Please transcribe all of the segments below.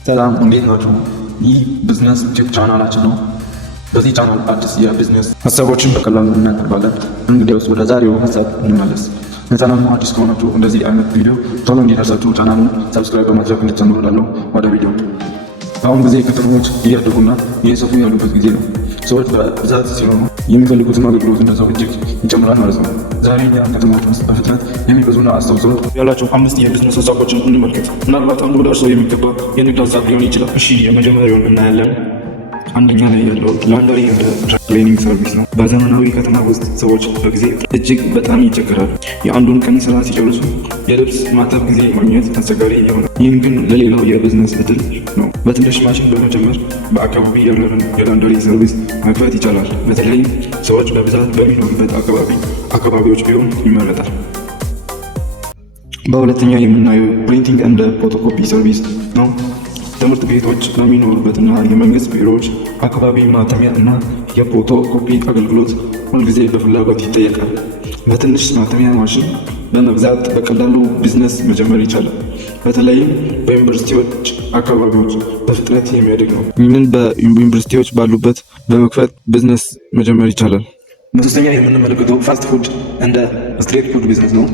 ሰላም እንዴት ናችሁ? ይህ ቢዝነስ ዩቲዩብ ቻናላችን ነው። በዚህ ቻናል አዲስ የቢዝነስ ሀሳቦችን በቀላሉ እናቀርባለን። እንግዲያውስ ወደ ዛሬው ሀሳብ እንመለስ። ለቻናሉ አዲስ ከሆናችሁ እንደዚህ አይነት ቪዲዮ ቶሎ እንዲደርሳችሁ ቻናሉን ሰብስክራይብ በማድረግ እንድትጀምሩ እላለሁ። ወደ ቪዲዮ። በአሁኑ ጊዜ ከተሞች እያደጉና እየሰፉ ያሉበት ጊዜ ነው። ሰዎች በብዛት ሲሆኑ የሚፈልጉትን አገልግሎት እንደዛው እጅግ ይጨምራል ማለት ነው። ዛሬ ከተሞች ውስጥ በፍጥነት የሚበዙና አስተዋጽኦ ያላቸው 5 የቢዝነስ ሀሳቦችን እንመልከት። ምናልባት አንዱ ወደ እርስዎ የሚገባ የንግድ ሀሳብ ሊሆን ይችላል። እሺ፣ የመጀመሪያውን እናያለን። አንደኛ ላይ ያለው ላውንደሪ ኤንድ ድራይ ክሊኒንግ ሰርቪስ ነው። በዘመናዊ ከተማ ውስጥ ሰዎች በጊዜ እጅግ በጣም ይቸገራሉ። የአንዱን ቀን ስራ ሲጨርሱ የልብስ ማጠብ ጊዜ ማግኘት አስቸጋሪ ይሆናል። ይህም ግን ለሌላው የቢዝነስ እድል ነው። በትንሽ ማሽን በመጨመር በአካባቢ ያለውን የላውንደሪ ሰርቪስ መክፈት ይቻላል። በተለይም ሰዎች በብዛት በሚኖሩበት አካባቢዎች ቢሆን ይመረጣል። በሁለተኛ የምናየው ፕሪንቲንግ ኤንድ ፎቶኮፒ ሰርቪስ ነው። ትምህርት ቤቶች በሚኖሩበትና የመንግስት ቢሮዎች አካባቢ ማተሚያ እና የፎቶ ኮፒ አገልግሎት ሁልጊዜ በፍላጎት ይጠየቃል። በትንሽ ማተሚያ ማሽን በመግዛት በቀላሉ ቢዝነስ መጀመር ይቻላል። በተለይም በዩኒቨርሲቲዎች አካባቢዎች በፍጥነት የሚያድግ ነው። ይህንን በዩኒቨርሲቲዎች ባሉበት በመክፈት ቢዝነስ መጀመር ይቻላል። በሶስተኛ የምንመለከተው ፋስት ፉድ እንደ ስትሪት ፉድ ቢዝነስ ነው።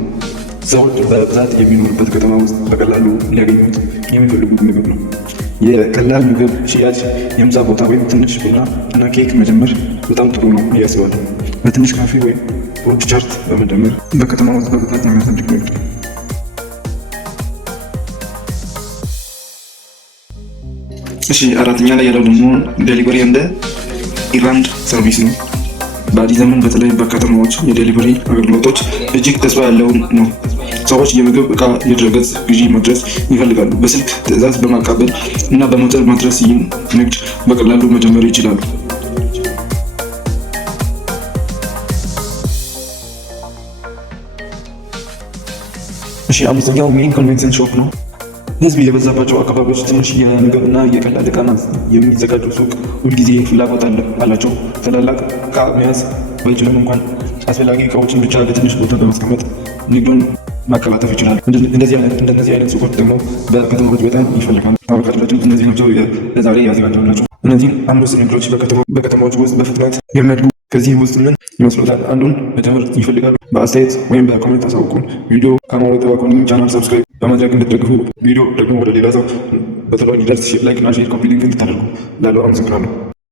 ሰዎች በብዛት የሚኖሩበት ከተማ ውስጥ በቀላሉ ሊያገኙት የሚፈልጉት ምግብ ነው። የቀላል ምግብ ሽያጭ የምሳ ቦታ ወይም ትንሽ ቡና እና ኬክ መጀመር በጣም ጥሩ ነው እያስባለሁ። በትንሽ ካፌ ወይም ፉድ ቻርት በመጀመር በከተማ ውስጥ በፍጥነት የሚያሳድግ ንግድ። እሺ፣ አራተኛ ላይ ያለው ደግሞ ዴሊቨሪ እንደ ኢራንድ ሰርቪስ ነው። በአዲስ ዘመን በተለይ በከተማዎች የዴሊቨሪ አገልግሎቶች እጅግ ተስፋ ያለው ነው። ሰዎች የምግብ ዕቃ የድረገጽ ግዢ መድረስ ይፈልጋሉ። በስልክ ትዕዛዝ በማቃበል እና በሞተር ማድረስ ይህን ንግድ በቀላሉ መጀመር ይችላሉ። እሺ፣ አምስተኛው ሚኒ ኮንቬንሽን ሾፕ ነው። ህዝብ የበዛባቸው አካባቢዎች ትንሽ የምግብ እና የቀላል ዕቃ የሚዘጋጁ ሱቅ ሁልጊዜ ፍላጎት አላቸው። ታላላቅ ዕቃ መያዝ ባይችሉም እንኳን አስፈላጊ ዕቃዎችን ብቻ በትንሽ ቦታ በማስቀመጥ ንግዱን ማቀላጠፍ ይችላል። እንደነዚህ አይነት ሱቆች ደግሞ በከተማዎች በጣም ይፈልጋሉ። አወቃላቸው እነዚህ ናቸው ለዛሬ ያዘጋጀናቸው። እነዚህም 5 ንግዶች በከተማዎች ውስጥ በፍጥነት የሚያድጉ። ከዚህ ውስጥ ምን ይመስሎታል? አንዱን መጀመር ይፈልጋሉ? በአስተያየት ወይም በኮሜንት አሳውቁን። ቪዲዮ ከማወቅ ተባኮን ቻናል ሰብስክራይብ በማድረግ እንድትደግፉ፣ ቪዲዮ ደግሞ ወደ ሌላ ሰው በተለይ እንዲደርስ ላይክ እና ሼር ኮፒ ሊንክ እንድታደርጉ ላለው አመሰግናለሁ።